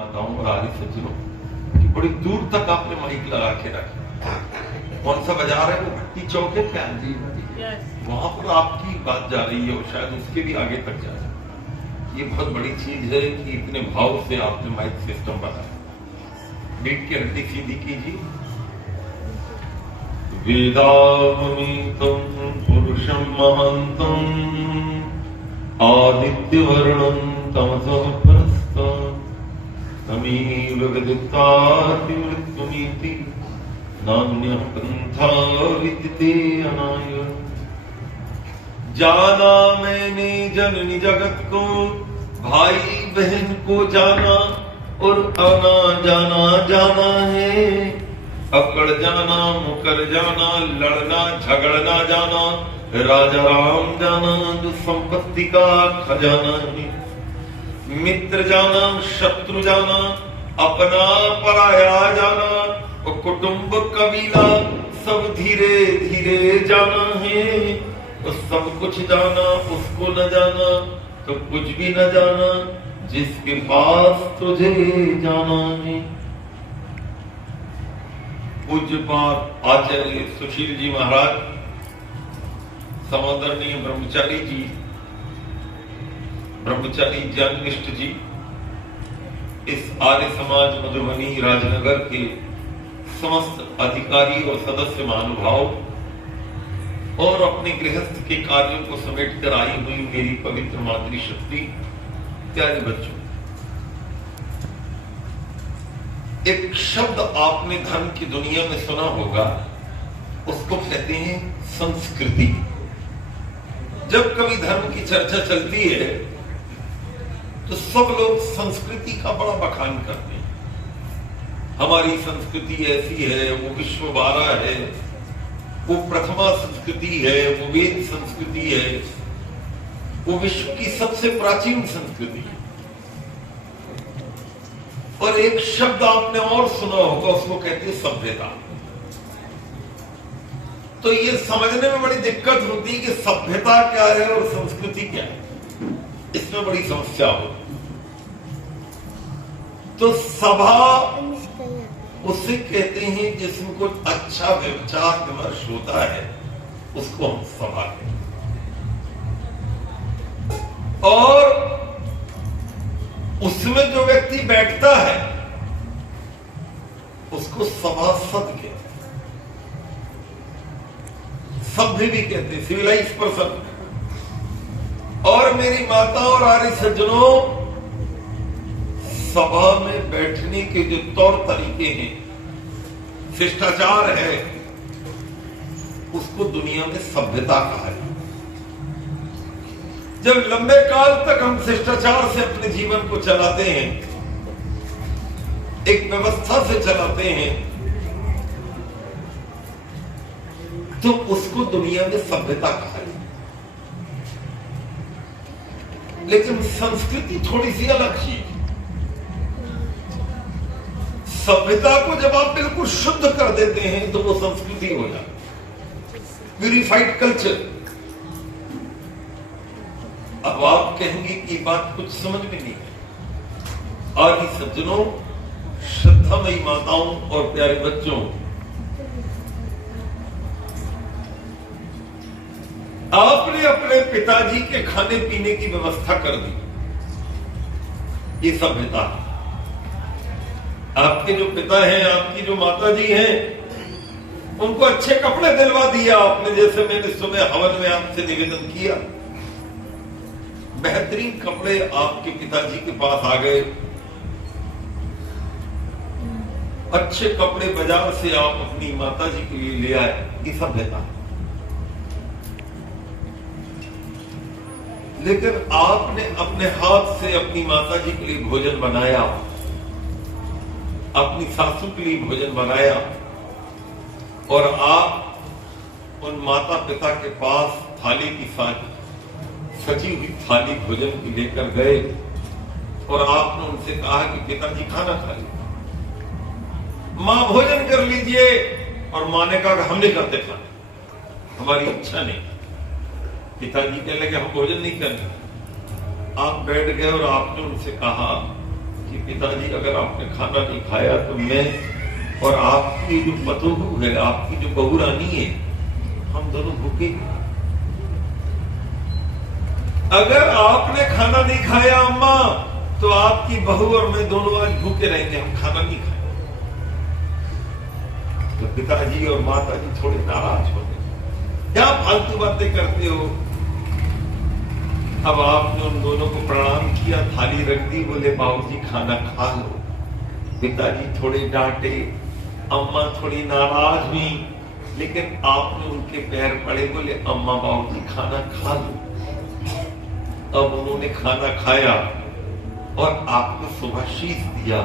माताओं और आदि सज्जनों कि बड़ी दूर तक आपने माइक लगा के रखा। कौन सा बाजार है वो? भट्टी चौक है क्या जी? वहां पर आपकी बात जा रही है और शायद उसके भी आगे तक जा रही है। ये बहुत बड़ी चीज है कि इतने भाव से आपने माइक सिस्टम बनाया। बीट की हड्डी सीधी कीजिए। वेदावनीतं पुरुषं महान्तं आदित्यवर्णं तमसः परस्तात् तमेव विदित्वाति मृत्युमीति नान्यः पंथा विद्यते अनाय। जाना मैंने जननी जगत को, भाई बहन को जाना और आना जाना जाना है। अकड़ जाना, मुकर जाना, लड़ना झगड़ना जाना, राजा राम जाना जो संपत्ति का खजाना है। मित्र जाना, शत्रु जाना, अपना पराया जाना, और कुटुंब कबीला सब धीरे धीरे जाना है। तो सब कुछ जाना, उसको न जाना तो कुछ भी न जाना, जिसके पास तुझे जाना है। पूज्यपाद आचार्य सुशील जी महाराज, समादरणीय ब्रह्मचारी जी, ब्रह्मचारी ज्ञाननिष्ठ जी, इस आर्य समाज मधुबनी राजनगर के समस्त अधिकारी और सदस्य महानुभाव और अपने गृहस्थ के कार्यों को समेट कर आई हुई मेरी पवित्र मातृशक्ति, प्यारे बच्चों, एक शब्द आपने धर्म की दुनिया में सुना होगा, उसको कहते हैं संस्कृति। जब कभी धर्म की चर्चा चलती है तो सब लोग संस्कृति का बड़ा बखान करते हैं। हमारी संस्कृति ऐसी है, वो विश्व बारा है, वो प्रथमा संस्कृति है, वो वेद संस्कृति है, वो विश्व की सबसे प्राचीन संस्कृति है। और एक शब्द आपने और सुना होगा, उसको कहते हैं सभ्यता। तो ये समझने में बड़ी दिक्कत होती है कि सभ्यता क्या है और संस्कृति क्या है, इसमें बड़ी समस्या होती। तो सभा उसे कहते हैं जिसमें कुछ अच्छा विचार विमर्श होता है, उसको हम सभा कहते हैं। और उसमें जो व्यक्ति बैठता है उसको सभासद कहते हैं, सभ्य भी कहते हैं, सिविलाइज पर्सन। और मेरी माता और आर्य सज्जनों, सभा में बैठने के जो तौर तरीके हैं, शिष्टाचार है, उसको दुनिया में सभ्यता कहा है। जब लंबे काल तक हम शिष्टाचार से अपने जीवन को चलाते हैं, एक व्यवस्था से चलाते हैं, तो उसको दुनिया में सभ्यता कहा है। लेकिन संस्कृति थोड़ी सी अलग चीज है। सभ्यता को जब आप बिल्कुल शुद्ध कर देते हैं तो वो संस्कृति हो जाती है, प्यूरिफाइड कल्चर। अब आप कहेंगे कि बात कुछ समझ में नहीं है। आदि सज्जनों, श्रद्धामयी माताओं और प्यारे बच्चों, आपने अपने पिताजी के खाने पीने की व्यवस्था कर दी, ये सभ्यता है। आपके जो पिता हैं, आपकी जो माता जी हैं, उनको अच्छे कपड़े दिलवा दिया आपने, जैसे मैंने सुबह हवन में आपसे निवेदन किया। बेहतरीन कपड़े आपके पिताजी के पास आ गए, अच्छे कपड़े बाजार से आप अपनी माता जी के लिए ले आए, ये सभ्यता। लेकिन आपने अपने हाथ से अपनी माता जी के लिए भोजन बनाया, अपनी सासू के लिए भोजन बनाया, और आप उन माता पिता के पास थाली की साथ सजी हुई थाली भोजन की लेकर गए, और आपने उनसे कहा कि पिताजी खाना खा लीजिए, मां भोजन कर लीजिए। और मां ने कहा हम नहीं करते खाना, हमारी इच्छा नहीं। पिताजी कहने लगे हम भोजन नहीं करना। आप बैठ गए और आपने उनसे कहा कि पिताजी अगर आपने खाना नहीं खाया तो मैं और आपकी जो पतोहू है, आपकी जो बहू रानी है, हम दोनों भूखे। अगर आपने खाना नहीं खाया अम्मा तो आपकी बहू और मैं दोनों आज भूखे रहेंगे, हम खाना नहीं खाएंगे। तो पिताजी और माताजी थोड़े नाराज हो गए, क्या फालतू बातें करते हो। अब आपने उन दोनों को प्रणाम किया, थाली रख दी, बोले बाबूजी खाना खा लो। पिताजी थोड़े डांटे, अम्मा थोड़ी नाराज हुई, लेकिन आपने उनके पैर पड़े, बोले अम्मा बाबूजी खाना खा लो। अब उन्होंने खाना खाया और आपको सुभाषीष दिया।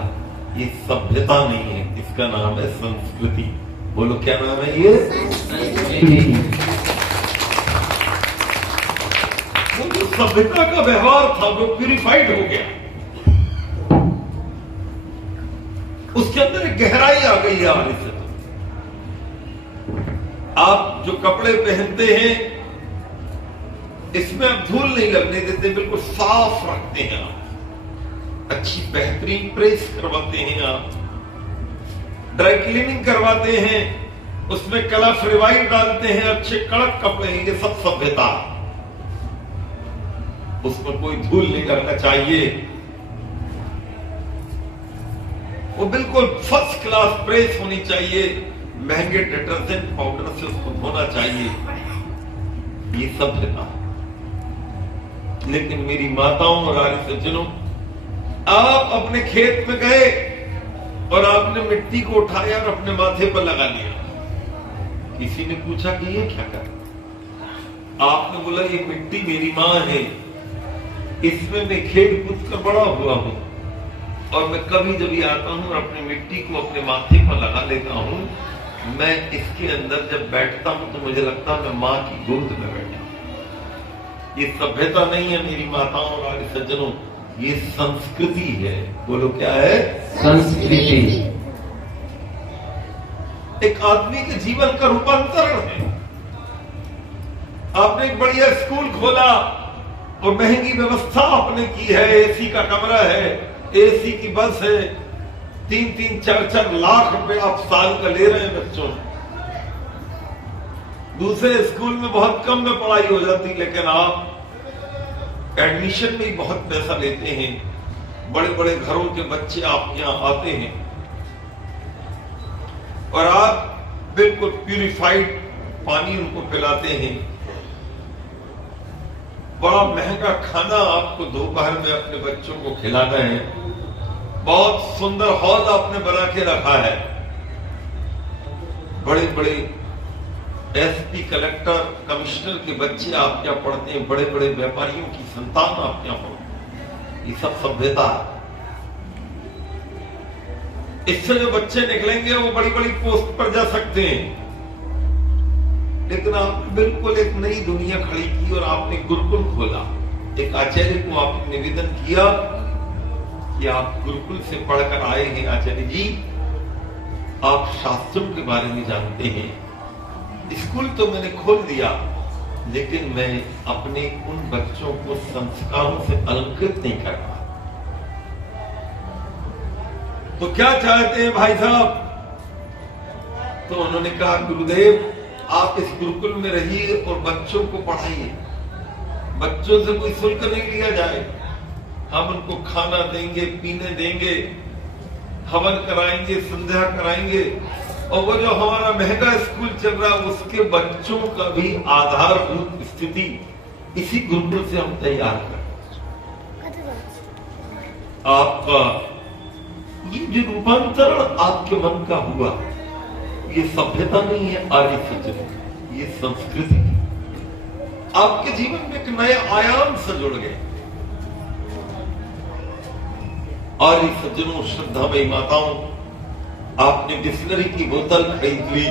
ये सभ्यता नहीं है, इसका नाम है संस्कृति। बोलो क्या नाम है ये? वो जो सभ्यता का व्यवहार था वो प्यूरिफाइड हो गया, उसके अंदर एक गहराई आ गई है। आने से आप जो कपड़े पहनते हैं इसमें आप धूल नहीं लगने देते, बिल्कुल साफ रखते हैं आप, अच्छी बेहतरीन प्रेस करवाते हैं आप, ड्राई क्लीनिंग करवाते हैं, उसमें कलर रिवाइव डालते हैं, अच्छे कड़क कपड़े हैं। ये सब सभ्यता, उसमें कोई धूल नहीं लगना चाहिए, वो बिल्कुल फर्स्ट क्लास प्रेस होनी चाहिए, महंगे डिटर्जेंट पाउडर से उसको धोना चाहिए। ये सभ्यता। लेकिन मेरी माताओं और आर्य सज्जनों, आप अपने खेत में गए और आपने मिट्टी को उठाया और अपने माथे पर लगा लिया। किसी ने पूछा कि ये क्या कर? आपने बोला ये मिट्टी मेरी माँ है, इसमें मैं खेल कूद कर बड़ा हुआ हूं और मैं कभी जब आता हूं और अपनी मिट्टी को अपने माथे पर लगा लेता हूं, मैं इसके अंदर जब बैठता हूं तो मुझे लगता है मैं माँ की गोद में बैठा। ये सभ्यता नहीं है मेरी माताओं और आर्य सज्जनों, ये संस्कृति है। बोलो क्या है? संस्कृति। एक आदमी के जीवन का रूपांतरण है। आपने एक बढ़िया स्कूल खोला और महंगी व्यवस्था आपने की है, एसी का कमरा है, एसी की बस है, 3-3, 4-4 लाख रुपए आप साल का ले रहे हैं बच्चों। दूसरे स्कूल में बहुत कम में पढ़ाई हो जाती, लेकिन आप एडमिशन में ही बहुत पैसा लेते हैं। बड़े बड़े घरों के बच्चे आप यहाँ आते हैं और आप बिल्कुल प्यूरिफाइड पानी उनको पिलाते हैं। बड़ा महंगा खाना आपको दोपहर में अपने बच्चों को खिलाना है। बहुत सुंदर हॉल आपने बना के रखा है। बड़े बड़े एसपी, कलेक्टर, कमिश्नर के बच्चे आपके यहाँ पढ़ते हैं, बड़े बड़े व्यापारियों की संतान आपके यहाँ पढ़ते हैं। ये सब सभ्यता है। इससे जो बच्चे निकलेंगे वो बड़ी बड़ी पोस्ट पर जा सकते हैं। लेकिन आपने बिल्कुल एक नई दुनिया खड़ी की और आपने गुरुकुल खोला। एक आचार्य को आपने निवेदन किया कि आप गुरुकुल से पढ़कर आए हैं आचार्य जी, आप शास्त्रों के बारे में जानते हैं। स्कूल तो मैंने खोल दिया, लेकिन मैं अपने उन बच्चों को संस्कारों से अलंकृत नहीं कर रहा। तो क्या चाहते हैं भाई साहब? तो उन्होंने कहा गुरुदेव आप इस गुरुकुल में रहिए और बच्चों को पढ़ाइए। बच्चों से कोई शुल्क नहीं लिया जाए, हम उनको खाना देंगे, पीने देंगे, हवन कराएंगे, संध्या कराएंगे, और वो जो हमारा महंगा स्कूल चल रहा है उसके बच्चों का भी आधारभूत स्थिति इसी गुरुकुल से हम तैयार करें। आपका ये जो रूपांतरण आपके मन का हुआ, ये सभ्यता नहीं है आर्य सज्जनों, ये संस्कृति। आपके जीवन में एक नए आयाम से जुड़ गए। आर्य सज्जनों, श्रद्धामयी माताओं, आपने बिस्लरी की बोतल खरीद ली,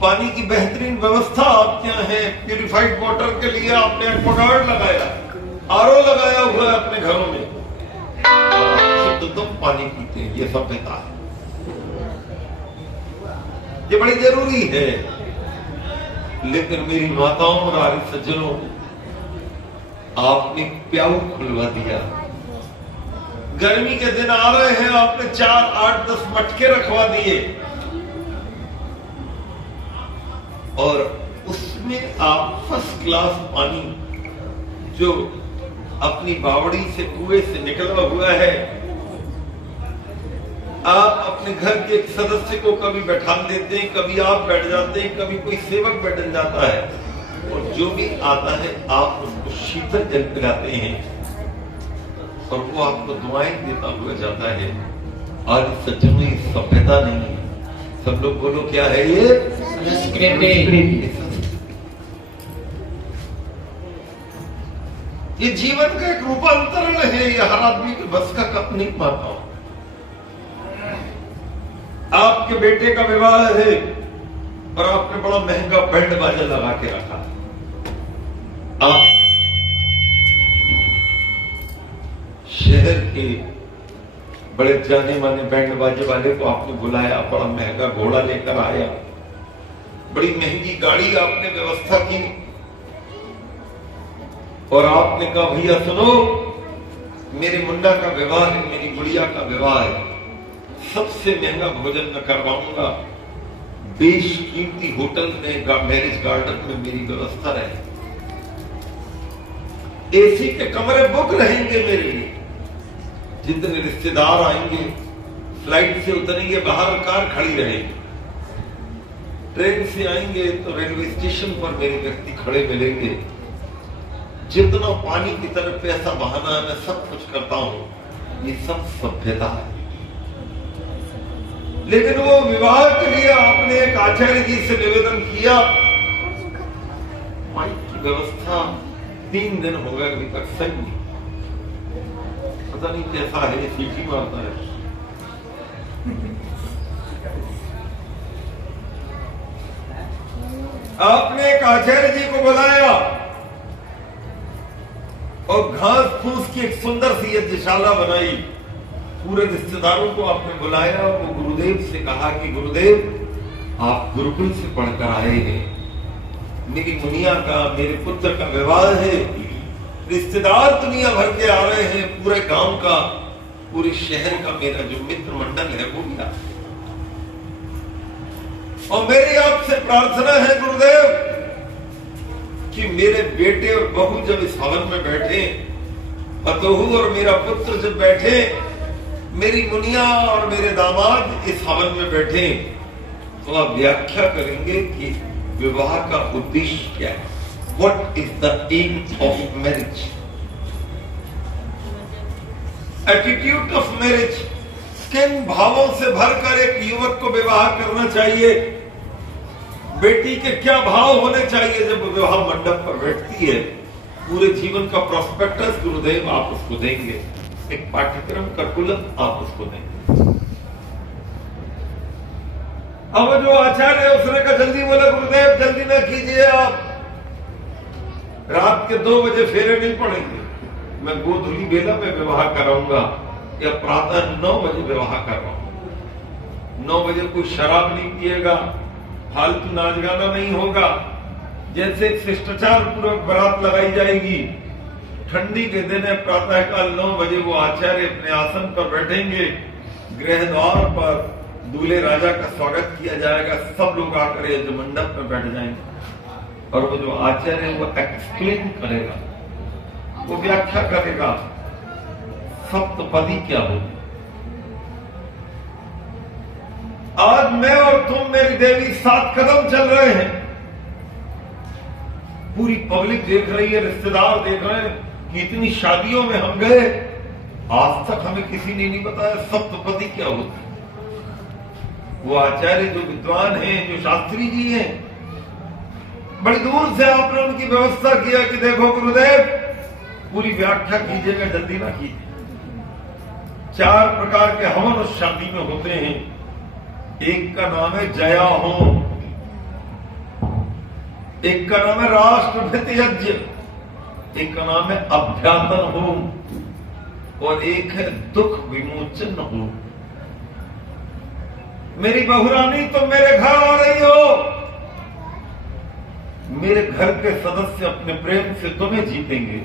पानी की बेहतरीन व्यवस्था आपके यहाँ है, प्यूरिफाइड वाटर के लिए आपने एक्वागार्ड लगाया, आरओ लगाया हुआ है अपने घरों में, शुद्धतम पानी पीते हैं। ये सभ्यता है, ये बड़ी जरूरी है। लेकिन मेरी माताओं और आर्य सज्जनों, आपने प्याऊ खुलवा दिया, गर्मी के दिन आ रहे हैं, आपने 4, 8, 10 मटके रखवा दिए और उसमें आप फर्स्ट क्लास पानी जो अपनी बावड़ी से कुएं से निकला हुआ है, आप अपने घर के एक सदस्य को कभी बैठा देते हैं, कभी आप बैठ जाते हैं, कभी कोई सेवक बैठ जाता है और जो भी आता है आप उसको शीतल जल पिलाते हैं और वो आपको दुआएं देता हुआ जाता है। आज सज्जनों ये सभ्यता नहीं है। सब लोग बोलो क्या है ये? ये जीवन का एक रूपांतरण है। ये हर आदमी के बस का कप नहीं पाता हूं। आपके बेटे का विवाह है और आपने बड़ा महंगा बैंड बाजा लगा के रखा। आप शहर के बड़े जाने माने बैंड बाजे वाले को आपने बुलाया, बड़ा महंगा घोड़ा लेकर आया, बड़ी महंगी गाड़ी आपने व्यवस्था की और आपने कहा भैया सुनो, मेरे मुन्ना का विवाह है, मेरी गुड़िया का विवाह है, सबसे महंगा भोजन मैं करवाऊंगा, बेशकीमती होटल में मैरिज गार्डन में मेरी व्यवस्था रहे, एसी के कमरे बुक रहेंगे मेरे लिए, जितने रिश्तेदार आएंगे फ्लाइट से उतरेंगे बाहर कार खड़ी रहेगी, ट्रेन से आएंगे तो रेलवे स्टेशन पर मेरे व्यक्ति खड़े मिलेंगे, जितना पानी की तरफ पैसा बहाना है मैं सब कुछ करता हूं। ये सब सभ्यता है। लेकिन वो विवाह के लिए आपने एक आचार्य जी से निवेदन किया, माइक की व्यवस्था 3 दिन हो गए अभी तक सही नहीं, पता नहीं कैसा है, सीटी मारता है। आपने एक आचार्य जी को बुलाया और घास फूस की एक सुंदर सी यज्ञशाला बनाई, पूरे रिश्तेदारों को आपने बुलाया और वो गुरुदेव से कहा कि गुरुदेव आप गुरुकुल से पढ़कर आए हैं, मेरी मुनिया का मेरे पुत्र का विवाह है, रिश्तेदार दुनिया भर के आ रहे हैं, पूरे गांव का पूरे शहर का मेरा जो मित्र मंडल है वो गया, और मेरी आपसे प्रार्थना है गुरुदेव कि मेरे बेटे और बहू जब इस हवन में बैठे, पतोहू और मेरा पुत्र जब बैठे, मेरी मुनिया और मेरे दामाद इस हवन में बैठे, तो आप व्याख्या करेंगे कि विवाह का उद्देश्य क्या है, what is the aim of marriage, attitude of marriage, किन भावों से भरकर एक युवक को विवाह करना चाहिए, बेटी के क्या भाव होने चाहिए जब विवाह मंडप पर बैठती है, पूरे जीवन का प्रोस्पेक्टस गुरुदेव आप उसको देंगे, एक पाठ्यक्रम करिकुलम आप उसको देंगे। अब जो आचार्य है उसने कहा जल्दी बोला गुरुदेव जल्दी ना कीजिए, आप रात के 2 बजे फेरे नहीं पड़ेंगे, मैं गोधूली बेला में विवाह कराऊंगा या प्रातः 9 बजे विवाह कर रहा हूं। 9 बजे कोई शराब नहीं पिएगा, फालतू नाच गाना नहीं होगा, जैसे शिष्टाचार पूर्वक बारात लगाई जाएगी। ठंडी के दिन है, प्रातःकाल 9 बजे वो आचार्य अपने आसन पर बैठेंगे, गृह द्वार पर दूल्हे राजा का स्वागत किया जाएगा, सब लोग आकर जो मंडप में बैठ जाएंगे और वो जो आचार्य है वो एक्सप्लेन करेगा, वो व्याख्या करेगा सप्तपदी क्या होगी। आज मैं और तुम मेरी देवी 7 कदम चल रहे हैं, पूरी पब्लिक देख रही है, रिश्तेदार देख रहे हैं कि इतनी शादियों में हम गए, आज तक हमें किसी ने नहीं बताया सप्तपदी क्या होता है। वो आचार्य जो विद्वान हैं, जो शास्त्री जी हैं, बड़ी दूर से आपने उनकी व्यवस्था किया कि देखो गुरुदेव पूरी व्याख्या कीजिएगा, जल्दी ना कीजिए। 4 प्रकार के हवन उस शादी में होते हैं। एक का नाम है जया होम, एक का नाम है राष्ट्रभित यज्ञ, एक का नाम है अभ्यातन होम और एक है दुख विमोचन होम। मेरी बहुरानी तुम मेरे घर आ रही हो, मेरे घर के सदस्य अपने प्रेम से तुम्हें जीतेंगे,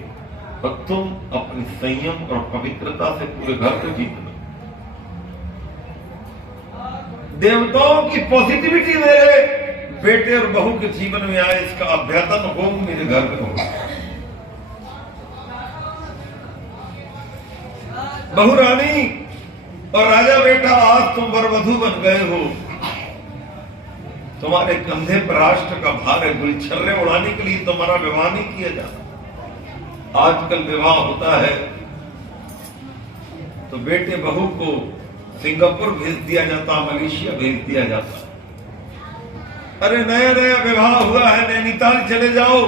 और तुम अपनी संयम और पवित्रता से पूरे घर को जीतना। देवताओं की पॉजिटिविटी मेरे बेटे और बहू के जीवन में आए, इसका अभ्यतन होम मेरे घर में हो। बहू रानी और राजा बेटा, आज तुम वरवधू बन गए हो। तुम्हारे कंधे पर राष्ट्र का भार है। गुलछर्रे उड़ाने के लिए तुम्हारा विवाह नहीं किया जाता। आजकल विवाह होता है तो बेटे बहू को सिंगापुर भेज दिया जाता, मलेशिया भेज दिया जाता। अरे नया नया विवाह हुआ है, नैनीताल चले जाओ,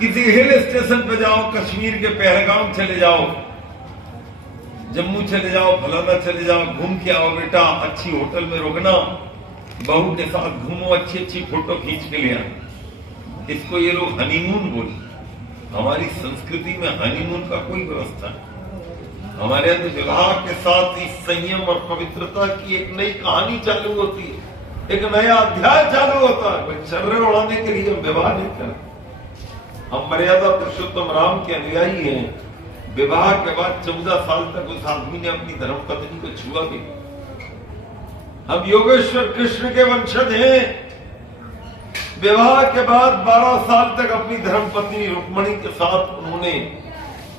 किसी हिल स्टेशन पे जाओ, कश्मीर के पहलगाम चले जाओ, जम्मू चले जाओ, फलाना चले जाओ, घूम के आओ बेटा। अच्छी होटल में रुकना, बहू के साथ घूमो, अच्छी अच्छी फोटो खींच के ले आए। इसको ये लोग हनीमून बोले। हमारी संस्कृति में हनीमून का कोई व्यवस्था नहीं। हमारे यहाँ तो विवाह के साथ ही संयम और पवित्रता की एक नई कहानी चालू होती है, एक नया अध्याय चालू होता है। गुलछर्रे उड़ाने के लिए हम विवाह नहीं करते। हम मर्यादा पुरुषोत्तम राम के अनुयायी हैं। विवाह के बाद 14 साल तक उस आदमी ने अपनी धर्मपत्नी को छुआ भी। हम योगेश्वर कृष्ण के वंशज हैं। विवाह के बाद 12 साल तक अपनी धर्मपत्नी रुक्मणी के साथ उन्होंने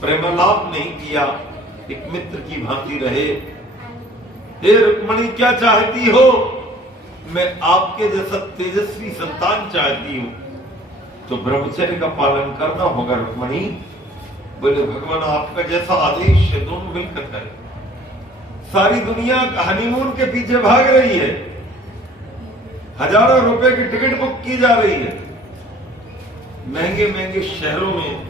प्रेमालाप नहीं किया, एक मित्र की भांति रहे। हे रुक्मणी, क्या चाहती हो? मैं आपके जैसा तेजस्वी संतान चाहती हूं, तो ब्रह्मचर्य का पालन करना होगा रुक्मणी। बोले भगवान, आपका जैसा आदेश है, दोनों मिलकर करें। सारी दुनिया हनीमून के पीछे भाग रही है, हजारों रुपए की टिकट बुक की जा रही है, महंगे महंगे शहरों में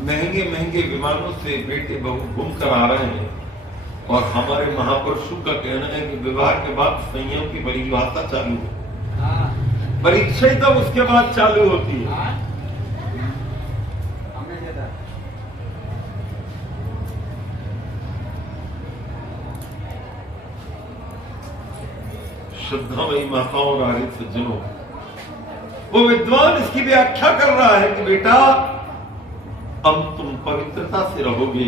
महंगे महंगे विमानों से बेटे बहू घूमकर आ रहे हैं। और हमारे महापुरुषों का कहना है कि विवाह के बाद संयम की परिभाषा चालू है। परीक्षा ही तब उसके बाद चालू होती है। श्रद्धामयी माताओं और आर्य सज्जनों, वो विद्वान इसकी व्याख्या कर रहा है कि बेटा, अब तुम पवित्रता से रहोगे।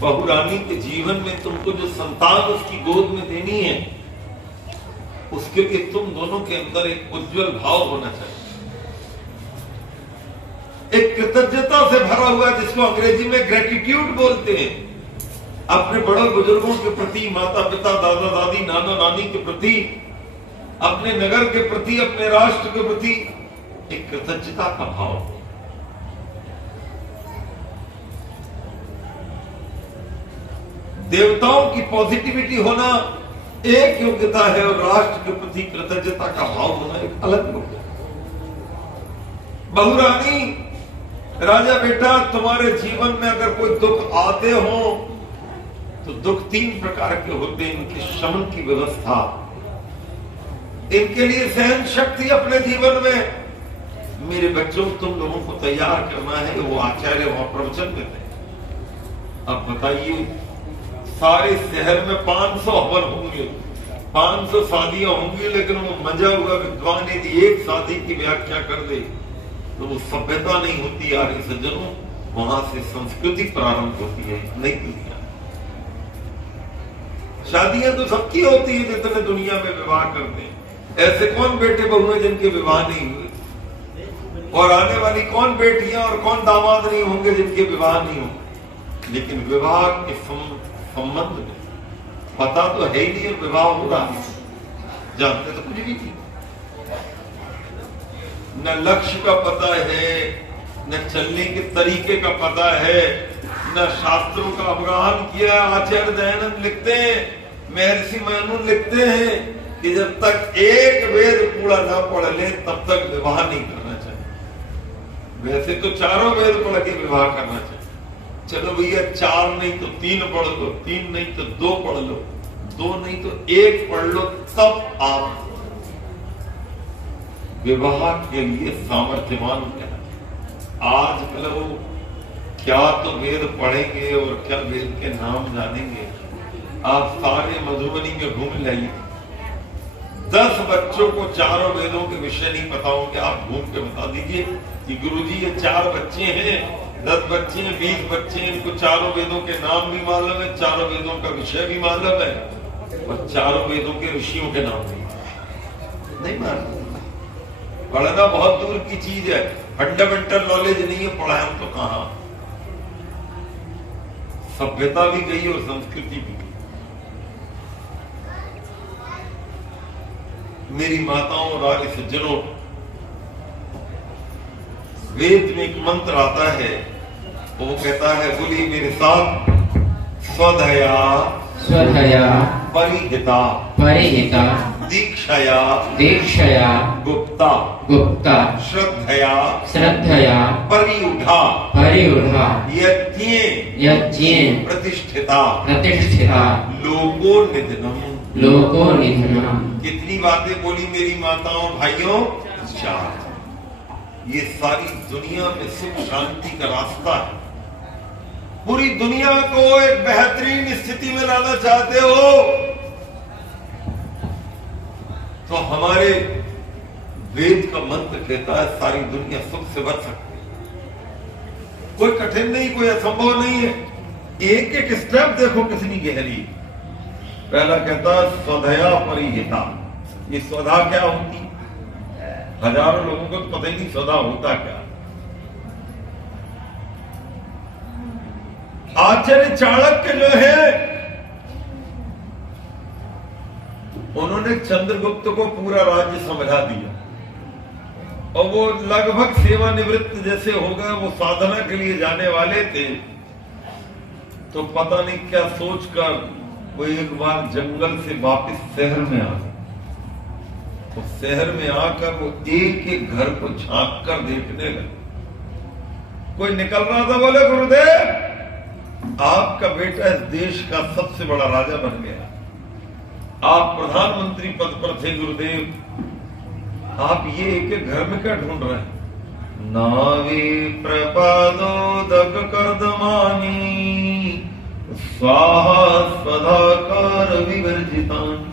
बहू रानी के जीवन में तुमको जो संतान उसकी गोद में देनी है, उसके लिए तुम दोनों के अंदर एक उज्जवल भाव होना चाहिए, एक कृतज्ञता से भरा हुआ, जिसको अंग्रेजी में ग्रेटिट्यूड बोलते हैं। अपने बड़े बुजुर्गों के प्रति, माता पिता, दादा दादी, नाना नानी के प्रति, अपने नगर के प्रति, अपने राष्ट्र के प्रति एक कृतज्ञता का भाव। देवताओं की पॉजिटिविटी होना एक योग्यता है, और राष्ट्र के प्रति कृतज्ञता का भाव होना एक अलग योग्यता। बहू रानी, राजा बेटा, तुम्हारे जीवन में अगर कोई दुख आते हो तो दुख 3 प्रकार के होते हैं। इनके शमन की व्यवस्था, इनके लिए सहन शक्ति अपने जीवन में। मेरे बच्चों, तुम लोगों को तैयार करना है। वो आचार्य वहां प्रवचन देते हैं। अब बताइए, सारे शहर में 500 हवन होंगे, 500 शादियां होंगी, लेकिन वो मजा हुआ विद्वान यदि एक शादी की व्याख्या कर दे तो वो सभ्यता नहीं होती। आर्य सज्जनों, वहां से संस्कृति प्रारंभ होती है, नई दुनिया। शादियां तो सबकी होती है जितने दुनिया में विवाह करते हैं। ऐसे कौन बेटे बहू हैं जिनके विवाह नहीं हुए, और आने वाली कौन बेटियां और कौन दामाद नहीं होंगे जिनके विवाह नहीं होंगे। लेकिन विवाह के संबंध में पता तो है ही नहीं, विवाह हो रहा है, जानते तो कुछ भी नहीं। न लक्ष्य का पता है, न चलने के तरीके का पता है, न शास्त्रों का अवगाहन किया। आचार्य दयानंद लिखते हैं, महर्षि मैनन लिखते हैं कि जब तक एक वेद पूरा न पढ़ ले तब तक विवाह नहीं करना चाहिए। वैसे तो चारों वेद पढ़ के विवाह करना चाहिए। चलो भैया, 4 नहीं तो 3 पढ़ लो, 3 नहीं तो 2 पढ़ लो, 2 नहीं तो 1 पढ़ लो, तब आप विवाह के लिए सामर्थ्यवान कहना। आजकल वो क्या तो वेद पढ़ेंगे और क्या वेद के नाम जानेंगे। आप सारे मधुबनी में घूम लाइए, 10 बच्चों को चारों वेदों के विषय नहीं पता होंगे, आप ढूंढ के बता दीजिए कि गुरुजी ये 4 बच्चे हैं, 10 बच्चे हैं, 20 बच्चे हैं, इनको चारों वेदों के नाम भी मालूम है, चारों वेदों का विषय भी मालूम है और चारों वेदों के ऋषियों के नाम भी नहीं मालूम। पढ़ना बहुत दूर की चीज है, फंडामेंटल नॉलेज नहीं है, पढ़ा हम तो कहां। सभ्यता भी गई और संस्कृति भी। मेरी माताओं और आगे सज्जनों, वेद में एक मंत्र आता है, वो कहता है, बोलिए मेरे साथ, स्वधया स्वधया परिहिता परिहिता दीक्षया दीक्षया गुप्ता गुप्ता श्रद्धया श्रद्धया परिउढ़ा परिउढ़ा यज्ञेन प्रतिष्ठिता प्रतिष्ठिता लोको निधनम। लोको निधनम। कितनी बातें बोली मेरी माताओं भाइयों? 4। ये सारी दुनिया में सुख शांति का रास्ता है। पूरी दुनिया को एक बेहतरीन स्थिति में लाना चाहते हो तो हमारे वेद का मंत्र कहता है सारी दुनिया सुख से बच सकती है। कोई कठिन नहीं, कोई असंभव नहीं है। एक एक स्टेप देखो कितनी गहरी। पहला कहता है स्वधया परिहिता। ये स्वधा क्या होती? हजारों लोगों को तो पता ही नहीं स्वधा होता क्या। आचार्य चाणक्य जो है, उन्होंने चंद्रगुप्त को पूरा राज्य समझा दिया और वो लगभग सेवानिवृत्त जैसे हो गए। वो साधना के लिए जाने वाले थे तो पता नहीं क्या सोचकर वो एक बार जंगल से वापस शहर में आ गए। तो शहर में आकर वो एक एक घर को झांक कर देखने लगे। कोई निकल रहा था, बोले गुरुदेव आपका बेटा इस देश का सबसे बड़ा राजा बन गया, आप प्रधानमंत्री पद पर थे गुरुदेव, आप ये एक एक घर में क्या ढूंढ रहे हैं? नावे प्रपादोदक कर्दमानी स्वाहा स्वधाकार विवर्जितानि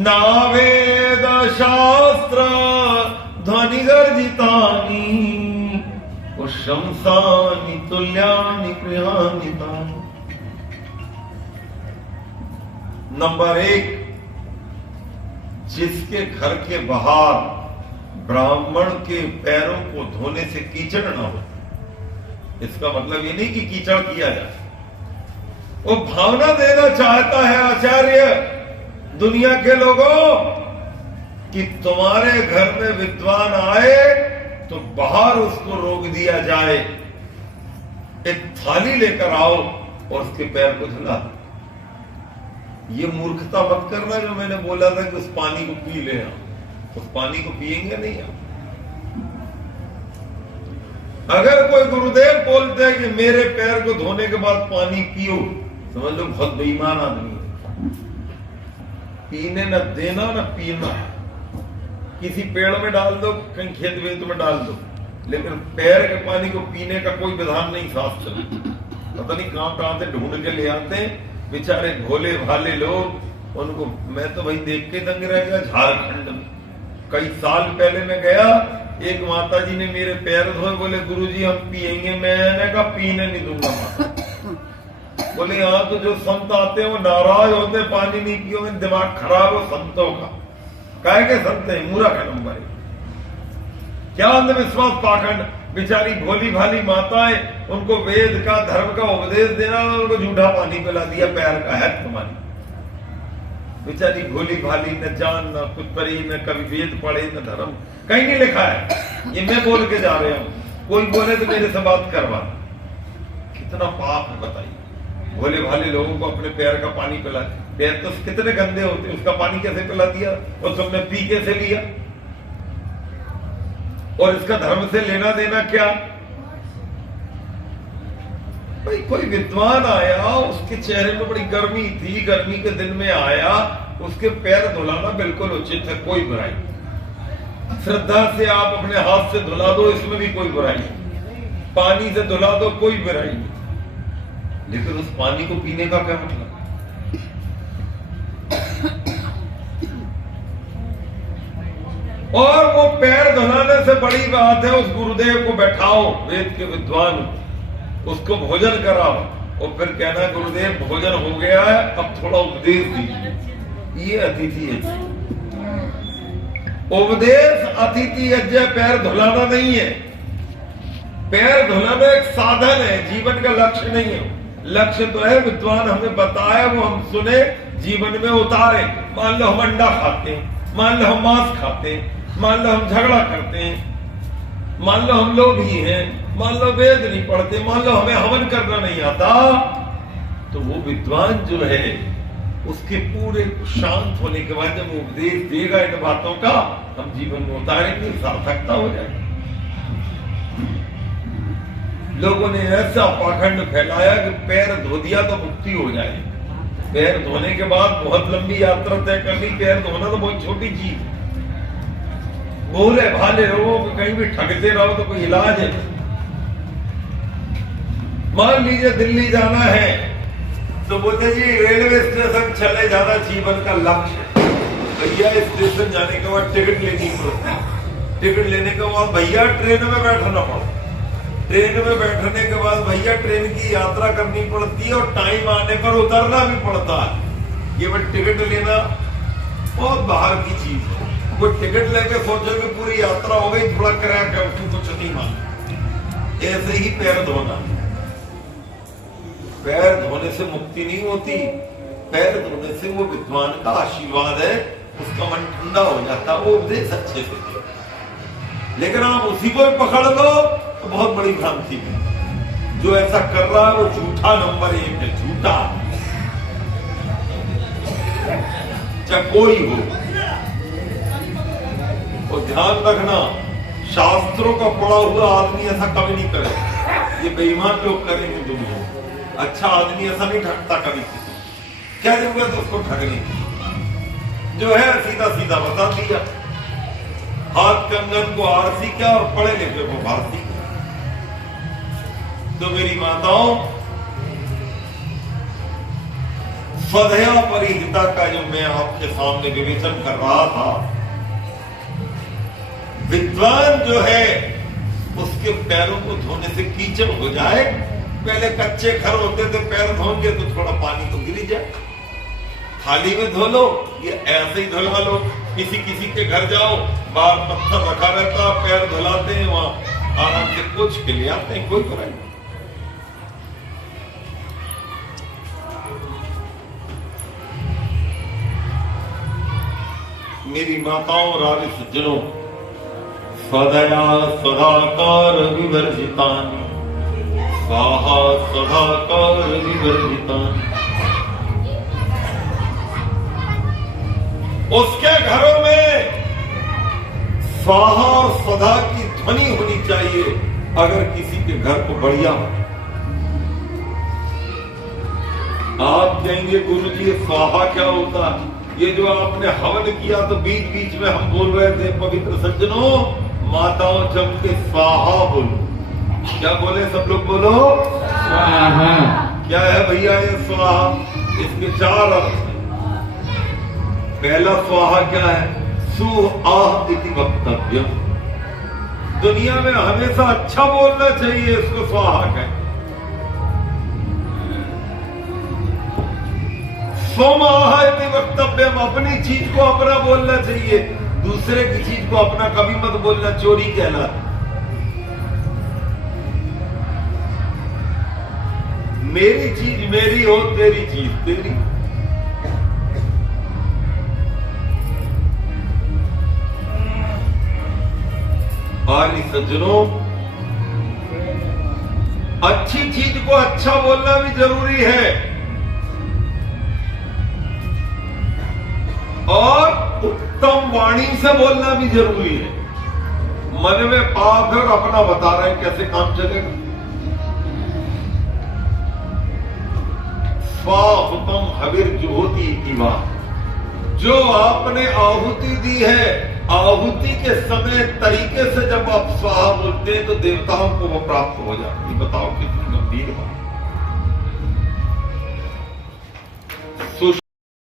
नावेद शास्त्र ध्वनि गर्जितानि शंसानि तुल्यानि गृहानि तानि। नंबर 1, जिसके घर के बाहर ब्राह्मण के पैरों को धोने से कीचड़ ना हो। इसका मतलब ये नहीं कि कीचड़ किया जाए, वो भावना देना चाहता है आचार्य दुनिया के लोगों कि तुम्हारे घर में विद्वान आए तो बाहर उसको रोक दिया जाए, एक थाली लेकर आओ और उसके पैर को धुला। ये मूर्खता मत करना जो मैंने बोला था कि उस पानी को पी ले। उस पानी को पिएंगे नहीं आप। अगर कोई गुरुदेव बोलते हैं कि मेरे पैर को धोने के बाद पानी पियो, समझ लो बहुत बेईमान आदमी है। पीने न देना न पीना। किसी पेड़ में डाल दो, कहीं खेत वेत में डाल दो, लेकिन पैर के पानी को पीने का कोई विधान नहीं शास्त्र में। पता नहीं कहां से ढूंढ के ले आते हैं बेचारे भोले भाले लोग। उनको मैं तो भाई देख के दंग रह गया। झारखंड में कई साल पहले मैं गया, एक माता जी ने मेरे पैर धोए, बोले गुरुजी हम पिएंगे। मैंने कहा पीने नहीं दूंगा माता। बोले यहाँ तो जो संत आते हैं वो नाराज होते, पानी नहीं पियो, दिमाग खराब हो संतों का। काय के संत है, मूरा का नंबर है। क्या अंधविश्वास पाखंड। बेचारी भोली भाली माताएं, उनको वेद का धर्म का उपदेश देना, उनको झूठा पानी पिला दिया, पैर का है तुम्हारी। बेचारी भोली भाली, न जान न कुछ पढ़ी, न कभी वेद पढ़े, न धर्म कहीं नहीं लिखा है। ये मैं बोल के जा रहा हूं, कोई बोले तो मेरे से बात करवा। कितना पाप है बताइए। भोले भाले लोगों को अपने पैर का पानी पिला, पैर तो कितने गंदे होते, उसका पानी कैसे पिला दिया और तुमने पी कैसे लिया? और इसका धर्म से लेना देना क्या? भाई कोई विद्वान आया, उसके चेहरे में बड़ी गर्मी थी, गर्मी के दिन में आया, उसके पैर धुलाना बिल्कुल उचित है, कोई बुराई नहीं। श्रद्धा से आप अपने हाथ से धुला दो, इसमें भी कोई बुराई नहीं। पानी से धुला दो, कोई बुराई नहीं। लेकिन उस पानी को पीने का क्या मतलब? और वो पैर धुलाने से बड़ी बात है, उस गुरुदेव को बैठाओ, वेद के विद्वान, उसको भोजन कराओ और फिर कहना गुरुदेव भोजन हो गया है, अब थोड़ा उपदेश दीजिए। ये अतिथि यज्ञ। उपदेश अतिथि यज्ञ, पैर धुलाना नहीं है। पैर धुलाना एक साधन है, जीवन का लक्ष्य नहीं है। लक्ष्य तो है विद्वान हमें बताया, वो हम सुने, जीवन में उतारे। मान लो हम अंडा खाते हैं, मान लो हम मांस खाते हैं, मान लो हम झगड़ा करते हैं, मान लो हम लोग ही हैं, मान लो वेद नहीं पढ़ते, मान लो हमें हवन करना नहीं आता, तो वो विद्वान जो है उसके पूरे शांत होने के बाद जब उपदेश देगा इन बातों का, हम जीवन में उतारेंगे, सार्थकता हो जाएगी। लोगों ने ऐसा पाखंड फैलाया कि पैर धो दिया तो मुक्ति हो जाए। पैर धोने के बाद बहुत लंबी यात्रा तय करनी, पैर धोना तो बहुत छोटी चीज। भोले भाले लोगों को कहीं भी ठगते रहो तो कोई इलाज है? मान लीजिए दिल्ली जाना है तो बोलते जी रेलवे स्टेशन चले जाना जीवन का लक्ष्य। भैया स्टेशन जाने के बाद टिकट लेनी पड़ती है, टिकट लेने के बाद भैया ट्रेन में बैठना पड़ता, ट्रेन में बैठने के बाद भैया ट्रेन की यात्रा करनी पड़ती है और टाइम आने पर उतरना भी पड़ता है। ये बस टिकट लेना बहुत बाहर की चीज है। वो टिकट लेके सोचो कि पूरी यात्रा हो गई, थोड़ा क्रैक है, उसको कुछ नहीं मालूम। ऐसे ही पैर धोना, पैर धोने से मुक्ति नहीं होती, पैर धोने से वो विद्वान का आशीर्वाद है, उसका मन ठंडा हो जाता, वो उपदेश अच्छे से दे। लेकिन आप उसी को पकड़ लो तो बहुत बड़ी भ्रांति है। जो ऐसा कर रहा है वो झूठा नंबर 1 है, झूठा, चाहे कोई हो। और ध्यान रखना, शास्त्रों का पढ़ा हुआ आदमी ऐसा कभी नहीं करे। ये बेईमान लोग करेंगे दुनिया। अच्छा आदमी ऐसा नहीं ठगता कभी। क्या जरूरत है उसको ठगने की? जो है सीधा सीधा बता दिया। हाथ कंगन को आरसी क्या और पढ़े लिखे को फारसी क्या। तो मेरी माताओं, स्वधया परिहिता का जो मैं आपके सामने विवेचन कर रहा था, विद्वान जो है उसके पैरों को धोने से कीचड़ हो जाए। पहले कच्चे घर होते थे, पैर धोंगे तो थोड़ा पानी तो गिर जाए, थाली में धो लो, ये ऐसे ही धुलवा लो। किसी किसी के घर जाओ, बाहर पत्थर रखा रहता, पैर धुलाते हैं, वहां आराम से पोंछ के ले आते हैं, कोई बुराई नहीं। मेरी माताओं और आदि सज्जनों, सदया सदाकार विवर्जितानि, स्वाहा सदाकार विवर्जितानि। उसके घरों में स्वाहा और सदा की ध्वनि होनी चाहिए। अगर किसी के घर को बढ़िया हो, आप कहेंगे गुरुजी ये स्वाहा क्या होता है? ये जो आपने हवन किया तो बीच बीच में हम बोल रहे थे, पवित्र सज्जनों, माताओं जम के स्वाहा बोलो। क्या बोले सब लोग? बोलो स्वाहा। क्या है भैया ये स्वाहा? इसके 4 अर्थ हैं। पहला स्वाहा क्या है? सुआह इति वक्तव्यम। दुनिया में हमेशा अच्छा बोलना चाहिए, इसको स्वाहा कहें। स्वमाह इति वक्तव्यम, अपनी चीज को अपना बोलना चाहिए, दूसरे की चीज को अपना कभी मत बोलना, चोरी कहलाता। मेरी चीज मेरी हो, तेरी चीज तेरी। आदि सज्जनों, अच्छी चीज को अच्छा बोलना भी जरूरी है और उत्तम वाणी से बोलना भी जरूरी है। मन में पाप है और अपना बता रहे हैं, कैसे काम चलेगा? स्वाहुतम हविर्जुहोति इवा, जो आपने आहुति दी है, आहुति के समय तरीके से जब आप स्वाहा बोलते हैं तो देवताओं को वो प्राप्त हो जाती है। बताओ कितनी गंभीर बात।